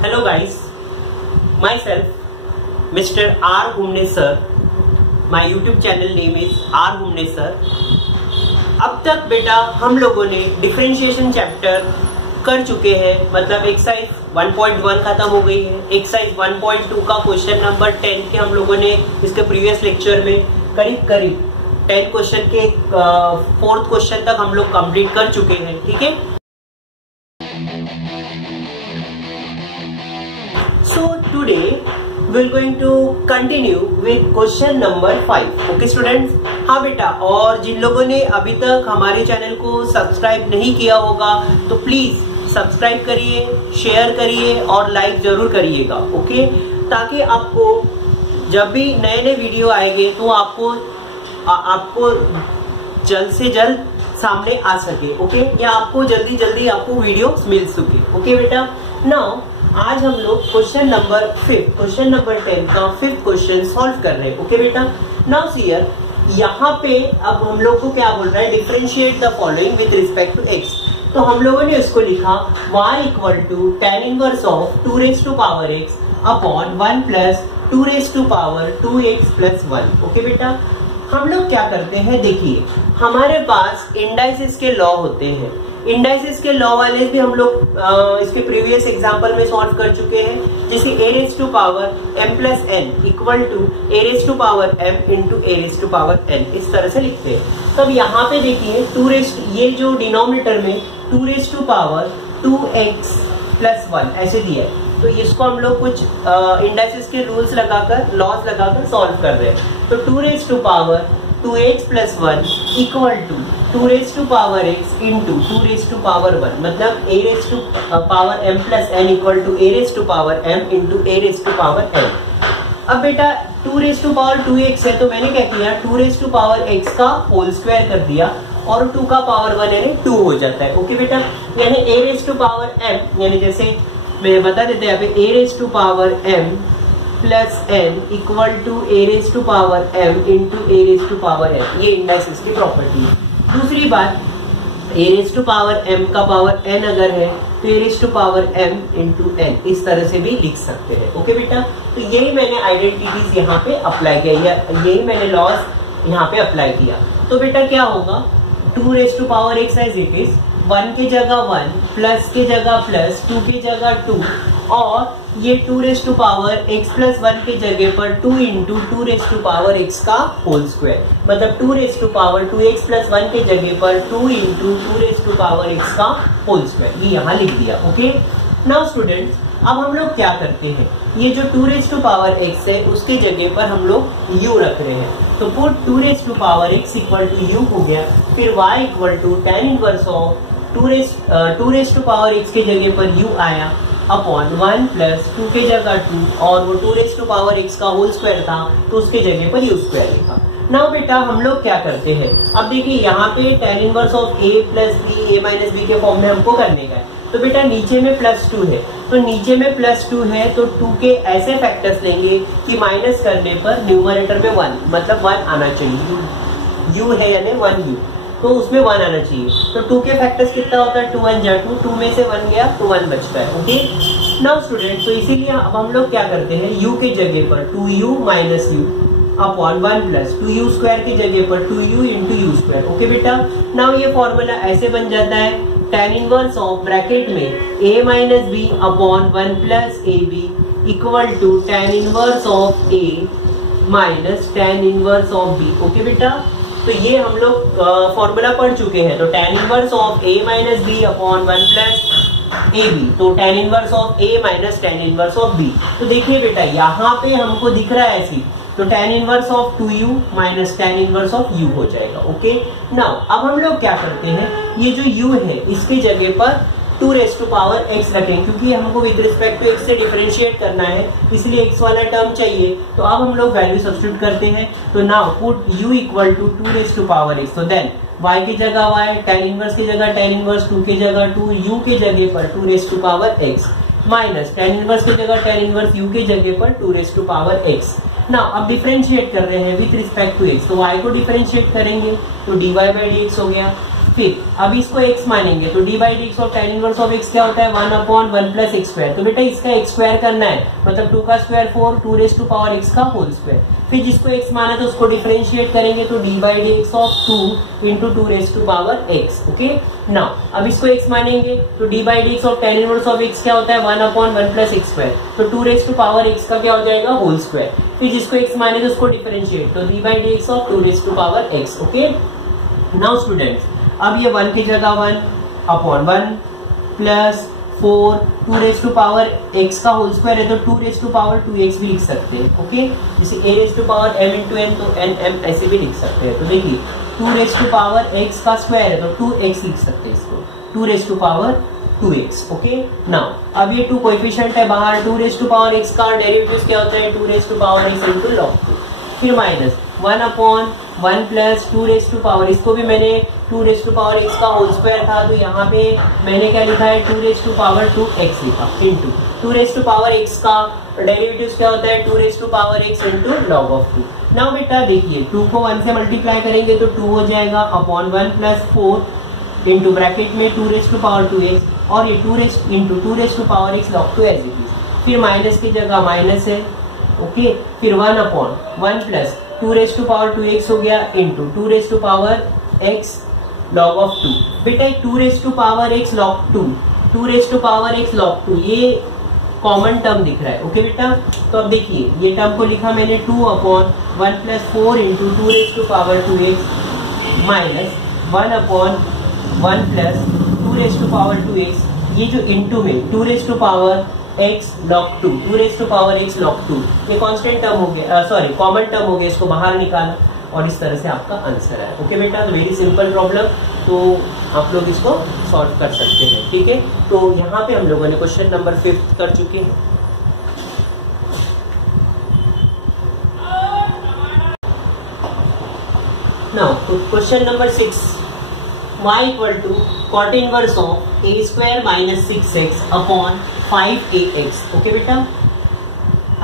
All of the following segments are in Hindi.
Hello guys, myself Mr. R. Humne sir. My YouTube channel name is R. Humne sir. अब तक बेटा हम लोगों ने डिफरेंशिएशन चैप्टर कर चुके हैं, मतलब एक्सरसाइज 1.1 खत्म हो गई है। एक्सरसाइज 1.2 का क्वेश्चन नंबर 10 के हम लोगों ने इसके प्रीवियस लेक्चर में करीब 10 क्वेश्चन के 4th क्वेश्चन तक हम लोग कंप्लीट कर चुके हैं। ठीक है, so today we are going to continue with question number 5. Okay students? हाँ बेटा, और जिन लोगों ने अभी तक हमारे चैनल को सब्सक्राइब नहीं किया होगा तो प्लीज सब्सक्राइब करिए, शेयर करिए और लाइक जरूर करिएगा। ओके, ताकि आपको जब भी नए नए वीडियो आएंगे तो आपको जल्द से जल्द सामने आ सके। ओके, या आपको जल्दी आपको वीडियो मिल सके। ओके बेटा, नाउ आज हम लोग क्वेश्चन नंबर 10 का 5th क्वेश्चन सॉल्व कर रहे हैं। ओके बेटा, नाउ हियर यहाँ पे अब हम लोग को क्या बोल रहा है, differentiate the following with respect to x. तो हम लोगों ने उसको लिखा y equal to tan inverse of 2 raise to power x upon 1 plus 2 raise to power 2x plus 1। Okay बेटा, हम लोग क्या करते हैं, देखिए हमारे पास इंडाइसिस के लॉ होते हैं। इंडाइसिस के लॉ वाले भी हम लोग इसके प्रीवियस एग्जांपल में सॉल्व कर चुके हैं, जैसे a raise to power m plus n equal to a raise to power m into a raise to power n, इस तरह से लिखते हैं। तब यहाँ पे देखिए 2 रेज़, ये जो डिनोमिनेटर में 2 raise to power 2x plus 1 ऐसे दिया है, तो इसको हम लोग कुछ इंडाइसिस के रूल्स लगाकर, लॉज लगाकर सॉल्व कर रहे हैं। तो 2 raise to power 2x plus 1 equal to 2 raise to power x into 2 raise to power 1, मतलब a raise to power m plus n equal to a raise to power m into a raise to power n। अब बेटा 2 रेज़ टू पावर 2x है, तो मैंने क्या किया, 2 रेज़ टू पावर x का होल स्क्वायर कर दिया और 2 का पावर 1 यानी 2 हो जाता है। ओके बेटा, यानी a raise to power m, यानी जैसे मैं बता देते हैं यहाँ पे a raise to power m plus n equal to a raise to power m into a raise to power n। ये इंडाइसिस की प्रॉपर्टी है। दूसरी बात, a raise to power m का पावर n अगर है तो a raise to power m into n, इस तरह से भी लिख सकते हैं। ओके बेटा, तो यही मैंने आइडेंटिटीज यहाँ पे अप्लाई किया, या यही मैंने लॉज यहाँ पे अप्लाई किया। तो बेटा क्या होगा, 2 raise to power x as it is, 1 की जगह 1, प्लस की जगह प्लस, 2 की जगह 2, और ये 2 raise to power x plus 1 की जगह पर 2 into 2 raise to power x का होल स्क्वायर, मतलब 2 raise to power 2x plus 1 की जगह पर 2 into 2 raise to power x का होल स्क्वायर, ये यहाँ लिख दिया। ओके, नाउ स्टूडेंट्स, अब हम लोग क्या करते हैं, ये जो 2 रेज़ टू पावर x है उसकी जगह पर हम लोग u रख रहे हैं। तो put 2 raise to power x equal to u हो गया, फिर y equal to tan inverse of 2 raise to power x की जगह पर u आया अपॉन 1 प्लस 2 की जगह 2, और वो 2 रेज़ टू पावर x का होल स्क्वायर था तो उसके जगह पर u स्क्वायर लिखा। नाउ बेटा हम लोग क्या करते हैं, अब देखिए यहाँ पे tan inverse of a plus b, a minus b के फॉर्म में हमको करने का है। तो बेटा नीचे में प्लस 2 है, तो नीचे में प्लस 2 है तो 2 के ऐसे फैक्टर्स लेंगे कि माइनस करने पर न्यूमरेटर में 1, मतलब 1 आना चाहिए। u है यानी 1u, तो उसमें 1 आना चाहिए। तो 2 के फैक्टर्स कितना होता है, 2 1 जा 2, 2 में से 1 गया तो 1 बचता है। ओके, नाउ स्टूडेंट, तो इसीलिए अब हम लोग क्या करते हैं, u के जगह पर 2u minus u upon 1 plus 2u square की जगह पर 2u into u square. Okay बेटा, नाउ ये फॉर्मूला ऐसे बन जाता है, tan इनवर्स ऑफ ब्रैकेट में a minus b upon 1 plus ab equal to tan inverse of a minus tan inverse of b। Okay बेटा, तो ये हम लोग फॉर्मूला पढ़ चुके हैं। तो tan inverse of a minus b upon 1 plus ab, तो tan inverse of a minus tan inverse of b। तो देखिए बेटा यहाँ पे हमको दिख रहा है ऐसी, तो tan inverse of 2u minus tan inverse of u हो जाएगा। ओके, नाउ अब हम लोग क्या करते हैं, ये जो u है इसके जगह पर 2 रेज़ टू पावर x रखें, क्योंकि हमको विद रिस्पेक्ट टू x से डिफरेंशिएट करना है, इसलिए x वाला टर्म चाहिए। तो अब हम लोग वैल्यू सब्स्टिट्यूट करते हैं। तो now put u equal to 2 raise to power x, तो देन y की जगह y, tan इनवर्स की जगह tan इनवर्स, 2 की जगह 2, u की जगह पर 2 raise to power x minus tan inverse की जगह tan इनवर्स, u की जगह पर 2 raise to power x। Now अब डिफरेंशिएट कर रहे हैं विद रिस्पेक्ट टू x, तो y को डिफरेंशिएट करेंगे तो dy बाई dx हो गया, फिर अब इसको x मानेंगे तो d by d x of tan inverse of x क्या होता है 1 अपॉन 1 प्लस एक्स स्क्वायर। तो बेटा इसका x स्क्वायर करना है, मतलब 2 का square 4, 2 raise to power x का होल स्क्वायर। फिर जिसको x माना तो उसको डिफरेंशिएट करेंगे तो d by d x of 2 into 2 raise to power x। Okay now अब इसको x मानेंगे तो d by d x of tan inverse of x क्या होता है 1 अपॉन 1 प्लस एक्स स्क्वायर। तो 2 रेज टू पावर x का क्या हो जाएगा होल स्क्वायर। फिर जिसको x माने तो उसको डिफरेंशिएट तो d by d x of 2 raise to power x। Okay now students अब ये 1 की जगह 1 upon 1 plus 4 2 raise to power x का होल स्क्वायर है तो 2 रेज टू पावर 2x भी लिख सकते हैं। ओके जैसे a raise to power m into n तो n m ऐसे भी लिख सकते हैं। तो देखिए 2 रेज टू पावर x का स्क्वायर है तो 2x लिख सकते हैं इसको 2 raise to power 2x। Okay now अब ये 2 कोएफिशिएंट है बाहर 2 रेज टू पावर x का डेरिवेटिव क्या होता है 2 raise to power x into log 2। फिर minus 1 upon 1 plus 2 raise to power, इसको भी मैंने 2 रेज टू पावर x का होल स्क्वायर था तो यहाँ पे मैंने क्या लिखा है 2 रेज टू पावर 2x लिखा into 2 raise to power x का डेरिवेटिव क्या होता है 2 raise to power x into log of 2। Now बेटा देखिए 2 को 1 से मल्टीप्लाई करेंगे तो 2 हो जाएगा अपॉन 1 प्लस 4 इंटू ब्रैकेट में 2 रेज टू पावर 2x और ये 2 raise into 2 raise to power x log 2 as it is. फिर माइनस की जगह माइनस है। ओके फिर 1 upon 1 plus 2 raise to power 2x हो गया into 2 raise to power x log of 2। बेटा 2 raise to power x log 2 2 raise to power x log 2 ये कॉमन टर्म दिख रहा है। ओके बेटा तो अब देखिए ये टर्म को लिखा मैंने 2 upon 1 plus 4 into 2 raise to power 2x minus 1 upon 1 plus 2 raise to power 2x ये जो इंटू में 2 raise to power x log 2 2 raise to power x log 2 ये कांस्टेंट टर्म हो गया सॉरी कॉमन टर्म हो गया, इसको बाहर निकाला और इस तरह से आपका आंसर है। ओके बेटा तो वेरी सिंपल प्रॉब्लम, तो आप लोग इसको सॉल्व कर सकते हैं। ठीक है तो यहाँ पे हम लोगों ने क्वेश्चन नंबर 5 कर चुके हैं। Now question number 6 y equal to cot inverse of a square minus 6x upon 5ax। Okay बेटा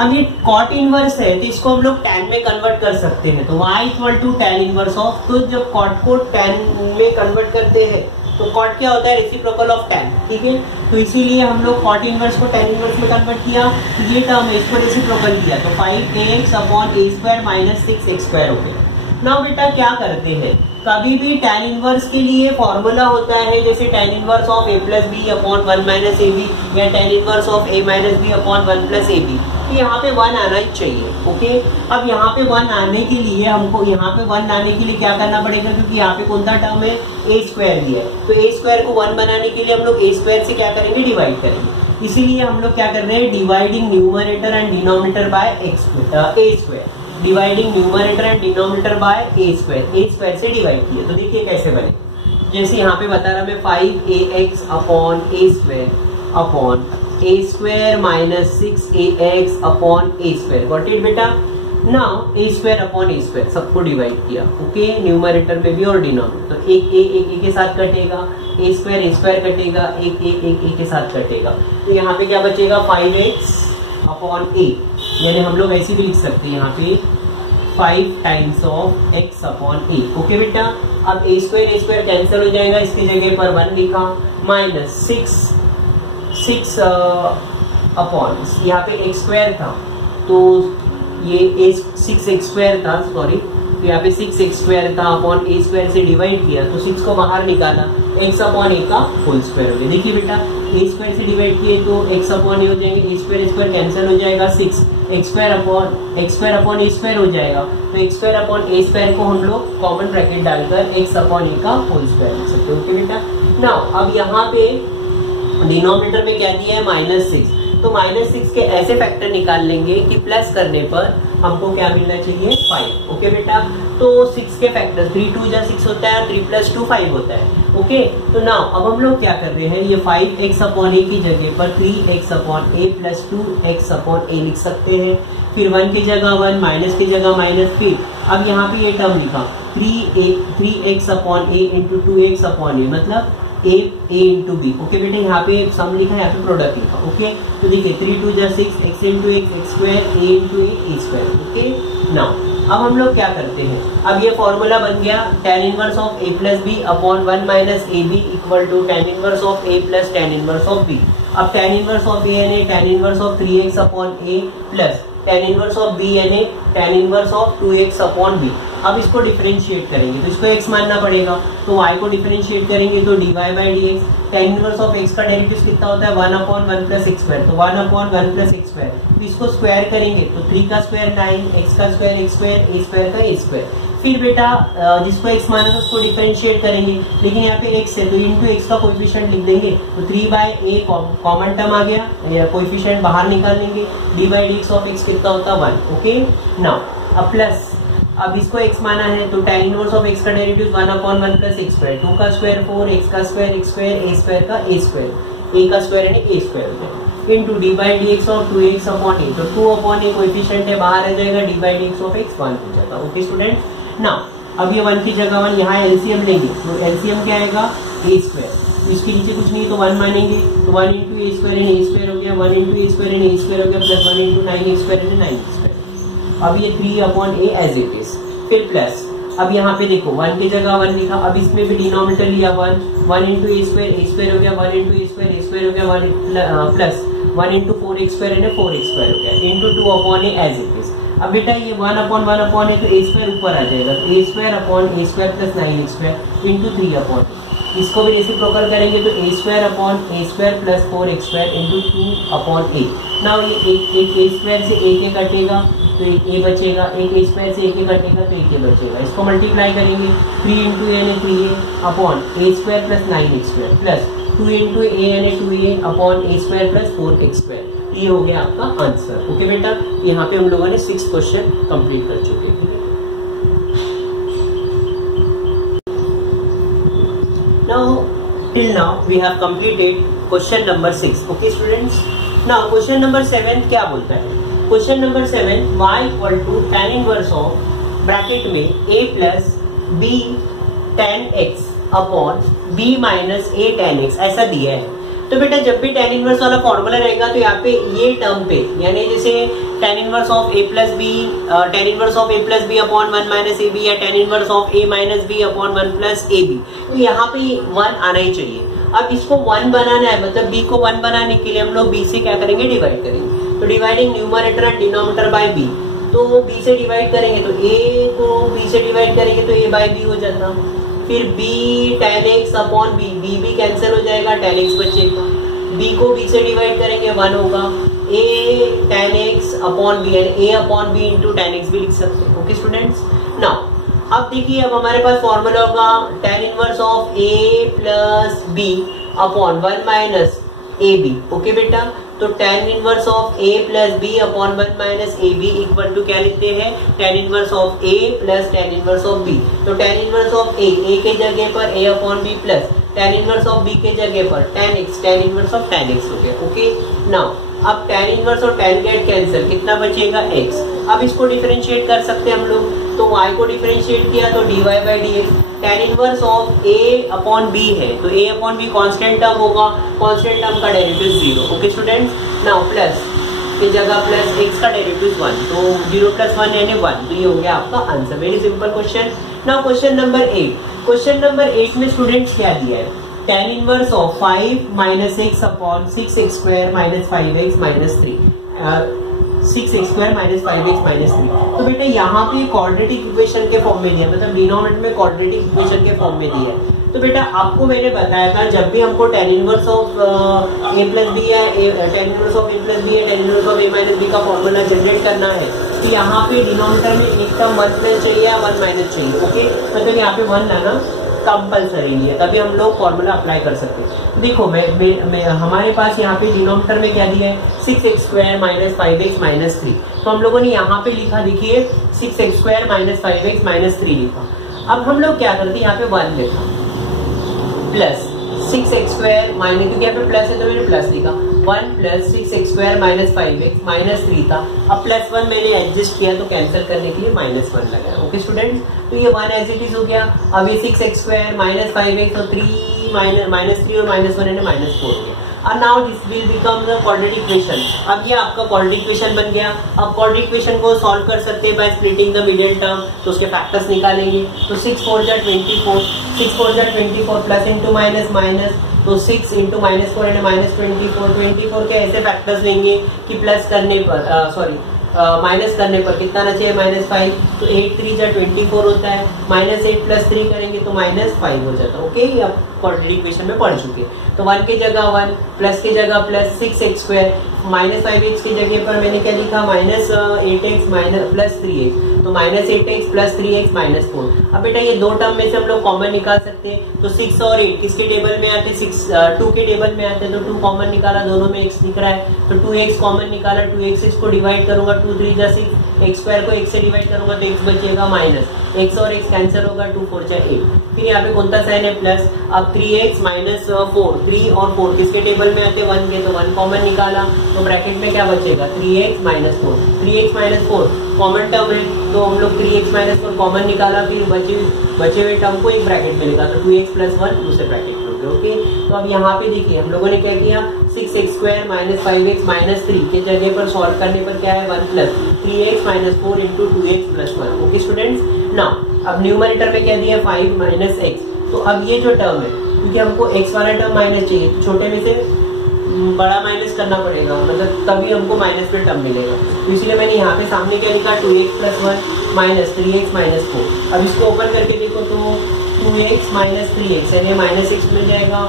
अब ये cot इनवर्स है तो इसको हम लोग tan में कन्वर्ट कर सकते हैं तो y equal to tan inverse of, तो जब cot को tan में कन्वर्ट करते हैं तो cot क्या होता है रेसिप्रोकल ऑफ tan। ठीक है तो इसीलिए हम लोग cot इनवर्स को tan इनवर्स में कन्वर्ट किया तो ये टर्म है इसको रेसिप्रोकल किया तो 5ax upon a square minus 6x square हो गया। नाउ बेटा क्या करते हैं कभी भी tan इनवर्स के लिए फॉर्मूला होता है जैसे tan inverse of a plus b upon 1 minus a b या tan inverse of a minus b upon 1 plus a b, तो यहाँ पे 1 आना ही चाहिए। ओके अब यहाँ पे 1 आने के लिए हमको यहाँ पे 1 लाने के लिए क्या करना पड़ेगा क्योंकि यहाँ पे कौन सा टर्म है a स्क्वायर दिया है तो a स्क्वायर को 1 बनाने के लिए हम लोग a स्क्वायर से क्या करेंगे डिवाइड करेंगे। इसीलिए हम लोग क्या कर रहे हैं dividing numerator and denominator by a square dividing numerator and denominator by a square से डिवाइड किया तो देखिए कैसे बने, जैसे यहाँ पे बता रहा मैं 5ax upon a square upon a square minus 6ax upon a square. Got it बेटा। Now a square upon a square सबको डिवाइड किया। ओके न्यूमरेटर में भी और डिनोमिनेटर तो एक के साथ कटेगा a स्क्वायर कटेगा एक के साथ कटेगा तो यहाँ पे क्या बचेगा 5x अपॉन a, यानी हम लोग ऐसे भी लिख सकते हैं यहाँ पे 5 times of x upon a। Okay बेटा अब a स्क्वायर कैंसिल हो जाएगा, इसके जगह पर 1 लिखा माइनस 6 अपॉन यहाँ पे x स्क्वायर था तो ये 6x स्क्वायर था सॉरी तो यहाँ पे 6x स्क्वायर था अपॉन a स्क्वायर से डिवाइड किया तो 6 को बाहर निकाला x अपॉन a का होल स्क्वायर हो गया। देखिए बेटा a स्क्वायर से डिवाइड किए तो x अपॉन a हो जाएंगे a स्क्वायर कैंसिल हो जाएगा 6 x square upon a square हो जाएगा तो x square upon a square को हम लोग कॉमन ब्रैकेट डालकर x अपॉन a का होल स्क्वायर लिख सकते हैं। ओके बेटा नाउ अब यहाँ पे डिनोमिनेटर में क्या दिया है -6 तो -6 के ऐसे फैक्टर निकाल लेंगे कि प्लस करने पर हमको क्या मिलना चाहिए 5। ओके बेटा तो 6 के फैक्टर 3 2 जा 6 होता है 3 प्लस 2 5 होता है। ओके तो नाउ अब हम लोग क्या कर रहे हैं ये 5x अपॉन a की जगह पर 3x upon a plus 2x upon a लिख सकते हैं। फिर 1 की जगह 1 माइनस की जगह माइनस, फिर अब यहाँ पे ये टर्म लिखा 3x upon a into 2x upon a मतलब a इंटू b। ओके बेटा यहाँ पे सम लिखा है यहाँ पे प्रोडक्ट लिखा। ओके तो देखिए 3 2 जा 6 x into x square a into a square. Okay now अब हम लोग क्या करते हैं, अब ये फॉर्मूला बन गया tan inverse of a plus b upon 1 minus a b equal to tan inverse of a plus tan inverse of b। अब tan इनवर्स ऑफ a यानी tan inverse of 3x upon a plus tan inverse of b यानी tan inverse of 2x upon b। अब इसको डिफरेंशिएट करेंगे तो इसको x मानना पड़ेगा, तो y को डिफरेंशिएट करेंगे तो dy by dx। tan inverse of x का डेरिवेटिव कितना होता है 1 अपॉन 1 प्लस x स्क्वायर, तो 1 अपॉन 1 प्लस x स्क्वायर, तो इसको स्क्वायर करेंगे तो 3 का स्क्वायर 9, x का square x square, a square का a स्क्वायर। फिर बेटा जिसको x माना था उसको डिफरेंशिएट करेंगे, लेकिन यहाँ पे x है तो इनटू x का कोएफिशिएंट लिख देंगे, तो 3 बाई a कॉमन टर्म आ गया, या कोएफिशिएंट बाहर निकाल लेंगे, d by dx of x कितना होता है 1। ओके नाउ अब प्लस, अब इसको x माना है तो tan इनवर्स ऑफ x का derivative 1 upon 1 plus x square, 2 का स्क्वायर 4, x का square x square, a square का a स्क्वायर, a का स्क्वायर यानी a स्क्वायर हो जाएगा into d by dx of 2x upon a, तो 2 अपॉन a कोएफिशिएंट है बाहर आ जाएगा, d by dx of x 1 हो जाता है। ओके स्टूडेंट, नाउ अब ये 1 की जगह 1, यहाँ एलसीएम लेंगे तो एलसीएम क्या आएगा a स्क्वायर, तो इसके नीचे कुछ नहीं तो 1 मानेंगे, तो 1 इंटू ए स्क्वायर यानी a स्क्वायर हो गया, 1 इंटू ए स्क्वायर यानी a स्क्वायर हो गया, प्लस 1 इंटू 9 स्क्वायर यानी 9 स्क्वायर। अब ये 3 upon a as it is, फिर प्लस, अब यहाँ पे देखो 1 की जगह 1 लिखा, अब इसमें भी डिनोमिनेटर लिया 1 इंटू ए स्क्वायर हो गया, 1 इंटू ए स्क्वायर हो गया, प्लस 1 इंटू 4x स्क्वायर यानी 4x स्क्वायर हो गया, into 2 upon a as it is. अब बेटा ये 1 अपॉन है तो a स्क्वायर ऊपर आ जाएगा, तो a square upon a square plus 9x square into 3 upon, इसको भी रेसिप्रोकल करेंगे तो a square upon a square plus 4x square into 2 upon a। Now ये एक a स्क्वायर से एक कटेगा तो एक a बचेगा, एक a स्क्वायर से एक कटेगा तो एक a बचेगा, इसको मल्टीप्लाई करेंगे 3 इंटू a यानी 3a upon a square plus 9x square plus 2 into a यानी 2a upon a square plus 4x square. ये हो गया आपका आंसर। ओके बेटा, यहाँ पे हम लोगों ने 6 क्वेश्चन कंप्लीट कर चुके हैं। Now till now we have completed question number 6. Okay students, now question number 7 क्या बोलता है? Question number 7, y equal to tan inverse of bracket में a plus b tan x upon b minus a tan x ऐसा दिया है। तो बेटा जब भी tan इनवर्स वाला फॉर्मूला रहेगा तो यहाँ पे ये टर्म पे, यानी जैसे tan inverse of a plus b, tan inverse of a plus b upon 1 minus a b, या tan inverse of a minus b upon 1 plus a b, तो यहाँ पे 1 आना ही चाहिए। अब इसको 1 बनाना है, मतलब b को 1 बनाने के लिए हम लोग b से क्या करेंगे, डिवाइड करेंगे, तो dividing numerator and denominator by b, तो b से डिवाइड करेंगे तो a को b से डिवाइड करेंगे तो a बाय b हो जाता, फिर b tan x upon b, b भी कैंसिल हो जाएगा, tan x बचेगा, b को b से डिवाइड करेंगे 1 होगा, a tan x upon b यानी a upon b into tan x भी लिख सकते हैं। ओके स्टूडेंट्स, नाउ अब देखिए अब हमारे पास फॉर्मूला होगा tan inverse of a plus b upon 1 minus a b. Okay बेटा, तो tan inverse of a plus b upon 1 minus a b equal to क्या लिखते हैं, tan inverse of a plus tan inverse of b, तो tan इनवर्स ऑफ a के जगह पर a upon b plus tan inverse of b के जगह पर tan x, tan inverse of tan x हो गया। ओके नाउ अब tan इनवर्स और tan गेट कैंसिल, कितना बचेगा x। अब इसको डिफरेंशिएट कर सकते हैं हम लोग, तो y को डिफरेंशिएट किया तो dy by dx, tan inverse of a upon b है तो a upon b constant term होगा, कांस्टेंट टर्म का derivative 0। Okay students, now plus की जगह प्लस x का डेरिवेटिव 1, तो 0 प्लस 1 यानी 1, तो ये हो गया आपका answer. Very simple question. Now question number 8, question number 8 में स्टूडेंट्स क्या दिया है, tan inverse of 5 minus x upon 6x square minus 5x minus 3, 6x square minus 5x minus 3। तो बेटा यहाँ पे क्वाड्रेटिक इक्वेशन के फॉर्म में दिया, मतलब डिनोमिनेटर में क्वाड्रेटिक इक्वेशन के फॉर्म में दिया है। तो बेटा आपको मैंने बताया था जब भी हमको tan inverse of a plus b या tan inverse of a plus b या tan inverse of a minus b का फॉर्मूला जनरेट करना है, तो यहाँ पे डिनोमिनेटर में एक टर्म 1 प्लस चाहिए या 1 माइनस चाहिए। ओके, मतलब यहाँ पे 1 लाना कंपल्सरी है, तभी हम लोग फॉर्मूला अप्लाई कर सकते हैं। देखो हमारे पास यहाँ पे डिनोमिनेटर में क्या दिया है, 6x square minus 5x minus 3, तो हम लोगों ने यहाँ पे लिखा, देखिए 6x square minus 5x minus 3 लिखा। अब हम लोग क्या करते हैं, यहाँ पे 1 लिखा प्लस 6x स्क्वायर माइनस, क्योंकि यहाँ पे प्लस है तो मैंने प्लस लिखा, 1 plus 6x square minus 5x minus 3 था। अब प्लस 1 मैंने एडजस्ट किया तो कैंसिल करने के लिए माइनस 1 लगाया। ओके स्टूडेंट्स, तो ये 1 एज इट इज हो गया। अब ये 6x स्क्वायर माइनस 5x तो 3 माइनस 3 और माइनस 1 यानी माइनस 4 हो गया। and now this will become the quadratic equation। अब ये आपका quadratic equation बन गया। अब quadratic equation को solve कर सकते हैं by splitting the middle term, तो उसके factors निकालेंगे। तो 6 4 जा 24, 6 4 जा 24 प्लस इंटू माइनस माइनस, तो 6 इंटू माइनस 4 एंड माइनस 24 के ऐसे फैक्टर्स लेंगे कि प्लस करने पर माइनस करने पर कितना आना चाहिए -5, तो 8 3 जा 24 होता है, -8 प्लस 3 करेंगे तो -5 हो जाता है। ओके, ये आप क्वाड्रेटिक इक्वेशन में पढ़ चुके हैं। तो 1 की जगह 1, प्लस की जगह प्लस 6x स्क्वायर, -5x की जगह पर मैंने क्या लिखा -8x प्लस 3x, तो -8x प्लस 3x -4। अब बेटा ये दो टर्म में से हम लोग कॉमन निकाल सकते हैं, तो 6 और 8 किसके टेबल में आते हैं, 2 के टेबल में आते हैं, तो 2 कॉमन निकाला, दोनों में x दिख रहा है, तो 2x कॉमन निकाला, 2x को डिवाइड करूंगा, 2 3 जा 6, x स्क्वायर को x से डिवाइड करूंगा तो x बचेगा माइनस, x और x कैंसिल होगा, 2 4 जा 8, फिर यहाँ पे कौन सा साइन है प्लस। अब 3x -4, 3 और 4 किसके टेबल में आते हैं 1 के, तो 1 कॉमन निकाला, तो ब्रैकेट में क्या बचेगा 3x -4, 3x -4 कॉमन टर्म है, तो हम लोग 3x -4 कॉमन निकाला, फिर बचे हुए टर्म को एक ब्रैकेट में लिखा, तो 2x + 1 दूसरे ब्रैकेट में। ओके, तो अब यहाँ पे देखिए हम लोगों ने क्या किया, 6x स्क्वायर -5x -3 के जगह पर सॉल्व करने पर क्या है 1 + 3x -4 into 2x + 1। Okay students, now अब न्यूमरेटर में क्या दिया 5 - x, तो अब ये जो टर्म है, क्योंकि हमको x वाला टर्म माइनस चाहिए, तो छोटे में से बड़ा माइनस करना पड़ेगा, मतलब तभी हमको माइनस में टर्म मिलेगा, तो इसलिए मैंने यहाँ पे सामने क्या लिखा 2x + 1 -3x -4। अब इसको ओपन करके देखो तो 2x - 3x यानी -6 मिल जाएगा,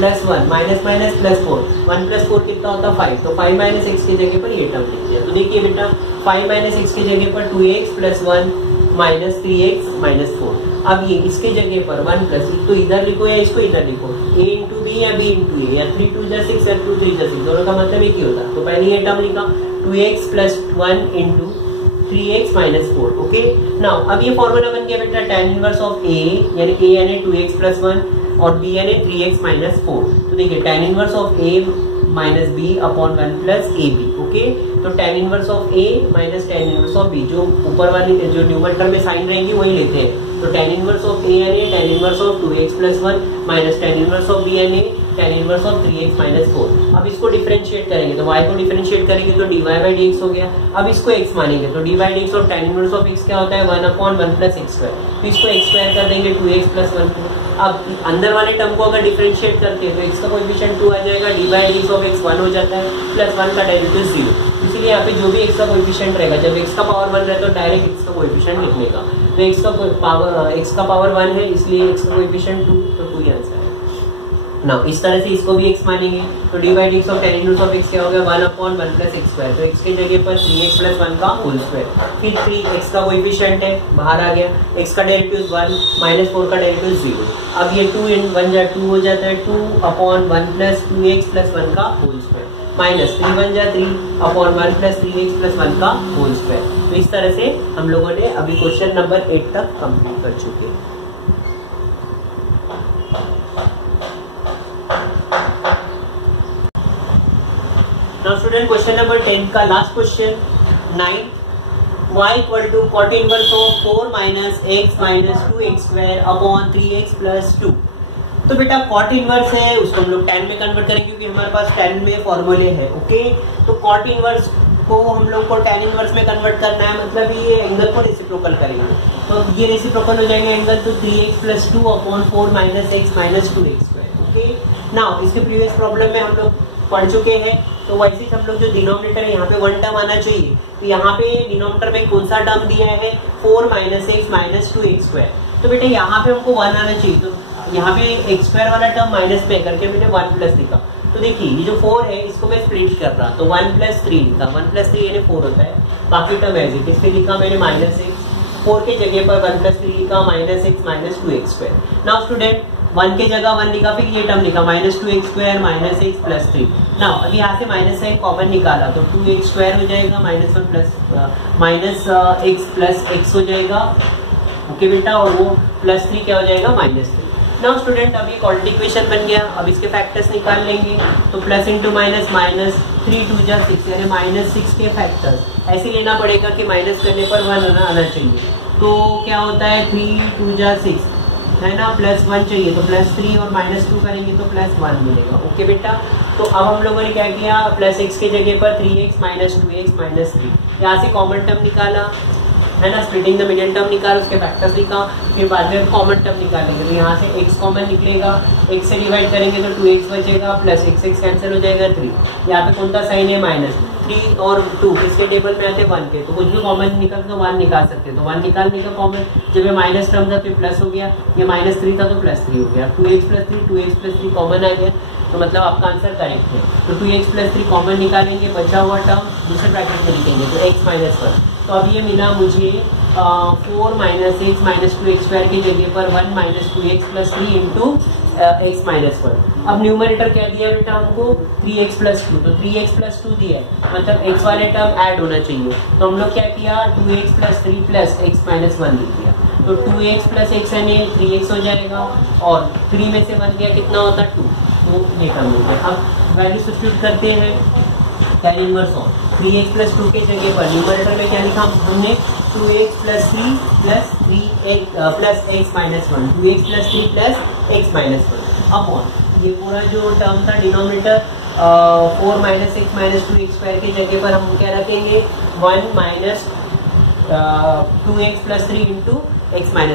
+1 माइनस प्लस 4, 1 + 4 कितना होता है 5, तो 5 - x की जगह पर ये टर्म लिख दिया। तो देखिए बेटा 5 - x की जगह पर 2x + 1 -3x -4। अब ये इसके जगह पर 1 + तो इधर लिखो या इसको इधर लिखो, a × b या b × a, या 3 2 जा 6 या 2 3 जा 6, दोनों का मतलब एक ही होता है। तो पहले ये टर्म लिखा 2x + 1 × 3x -4। ओके, नाउ अब ये फॉर्मूला बन गया बेटा tan इनवर्स ऑफ a, यानी a यानी 2x + 1 और b यानी 3x -4। तो देखिए tan inverse of a - b upon 1 + ab। Okay, तो tan inverse of a - tan inverse of b, जो ऊपर वाली जो न्यूमरेटर में साइन रहेंगी वही लेते हैं। तो tan इनवर्स ऑफ a यानी tan inverse of 2x + 1 minus tan inverse of b यानी tan इनवर्स ऑफ 3x -4। अब इसको डिफरेंशिएट करेंगे, तो y को डिफरेंशिएट करेंगे तो dy/dx हो गया। अब इसको x मानेंगे तो dy/dx और tan इनवर्स ऑफ x क्या होता है 1/1 + x स्क्वायर, तो इसको x स्क्वायर कर देंगे 2x + 1। अब अंदर वाले टर्म को अगर डिफरेंशिएट करते हैं तो x का कोएफिशिएंट 2 आ जाएगा, dy/dx ऑफ x 1 हो जाता है, +1 का डेरिवेटिव 0। इसलिए यहाँ पे जो भी x का कोएफिशिएंट रहेगा, जब x का पावर 1 रहता है तो डायरेक्ट x का कोएफिशिएंट लिखने का, तो x का पावर 1 है इसलिए x का कोएफिशिएंट 2, तो 2 ही आंसर है। ना इस तरह से इसको भी x मानेंगे तो dy/dx of tan inverse of x क्या होगा 1/1 + x स्क्वायर, तो x के जगह पर 3x + 1 का होल स्क्वायर, फिर 3x का कोएफिशिएंट है बाहर आ गया, x का डेरिवेटिव 1 -4 का डेरिवेटिव 0। अब ये 2 × 1 = 2 हो जाता है, 2/1 + 2x + 1 का होल स्क्वायर, माइनस 3 × 1 = 3/1 + 3x + 1 का होल स्क्वायर। तो इस तरह से हम लोगों ने अभी क्वेश्चन नंबर 8 तक कंप्लीट कर चुके हैं। Now student, question number 10 का last question 9, y = cot inverse of 4 - x - 2x square upon 3x + 2। तो बेटा कॉट इनवर्स है, उसको हम लोग tan में कन्वर्ट करेंगे क्योंकि हमारे पास tan में फॉर्मूले है। ओके, तो कॉट इनवर्स को हम लोग को tan इनवर्स में कन्वर्ट करना है, मतलब ये एंगल को रेसिप्रोकल करेंगे, तो ये रेसिप्रोकल हो जाएंगे एंगल, तो 3x + 2 upon 4 - x - 2x square. Okay, now इसके प्रीवियस प्रॉब्लम में हम लोग पढ़ चुके हैं, तो वैसे ही हम लोग जो डिनोमिनेटर है यहाँ पे 1 टर्म आना चाहिए, तो यहाँ पे डिनोमिनेटर में कौन सा टर्म दिया है 4 - x - 2x स्क्वायर, तो बेटा यहाँ पे हमको 1 आना चाहिए, तो यहाँ पे x स्क्वायर वाला टर्म माइनस में करके मैंने 1 + लिखा। तो देखिए ये जो 4 है इसको मैं स्प्लिट कर रहा, तो 1 + 3 लिखा, 1 + 3 यानी 4 होता है, बाकी टर्म एज इट इज लिखा मैंने -x, 4 के जगह पर 1 + 3 लिखा -x - 2x square. Now student 1 के जगह 1 लिखा, फिर ये टर्म लिखा -2x स्क्वायर -x + 3। नाउ अभी यहाँ से माइनस साइन कॉमन निकाला तो 2x स्क्वायर हो जाएगा, -x + x हो जाएगा। ओके बेटा, और वो +3 क्या हो जाएगा -3। नाउ स्टूडेंट अभी क्वाड्रेटिक इक्वेशन बन गया, अब इसके फैक्टर्स निकाल लेंगे, तो प्लस इंटू माइनस माइनस, 3 2 जा 6 यानी -6 के फैक्टर्स ऐसे लेना पड़ेगा कि माइनस करने पर 1 आना चाहिए, तो क्या होता है 3 2 जा 6 है ना, +1 चाहिए तो +3 और -2 करेंगे तो +1 मिलेगा। ओके बेटा, तो अब हम लोगों ने क्या किया, प्लस एक्स के जगह पर 3x माइनस 2x माइनस 3, यहाँ से कॉमन टर्म निकाला है ना, स्प्लिटिंग द मीडियन टर्म निकाल, उसके फैक्टर्स लिखा, फिर बाद में कॉमन टर्म निकालेंगे। तो यहाँ से x कॉमन निकलेगा, x से डिवाइड करेंगे तो 2x बचेगा, प्लस x कैंसिल हो जाएगा 3, यहाँ पे कौन सा साइन है माइनस, 3 और 2 किसके टेबल में आते 1 के, तो कुछ भी कॉमन निकल तो 1 निकाल सकते हैं, तो 1 निकालने का कॉमन, जब ये माइनस टर्म था तो प्लस हो गया, ये माइनस 3 था तो प्लस 3 हो गया, 2x plus 3 2x plus 3 common आ गया, तो मतलब आपका आंसर करेक्ट है। तो 2x प्लस 3 कॉमन निकालेंगे, बचा हुआ टर्म दूसरे ब्रैकेट में लिखेंगे तो x माइनस 1, तो अब ये मिला मुझे 4 minus x minus 2x square की जगह पर 1 minus 2x plus 3 into x minus 1। अब न्यूमरेटर क्या दिया बेटा हमको 3x प्लस 2, तो 3x प्लस 2 दिया है, मतलब x वाले टर्म ऐड होना चाहिए, तो हम लोग क्या किया 2x plus 3 plus x minus 1 लिख दिया, तो 2x प्लस x यानी 3x हो जाएगा, और 3 में से 1 गया कितना होता 2, तो ये कर लेते हैं। अब वैल्यू सब्स्टिट्यूट करते हैं, tan inverse of 3x plus 2 के जगह पर न्यूमरेटर में क्या लिखा हमने 2x plus 3 plus 3x plus x minus 1, 2x plus 3 plus x minus 1 upon ये पूरा जो टर्म था denominator 4 minus x minus 2x square की जगह पर हम क्या रखेंगे 1 minus 2x plus 3 into x minus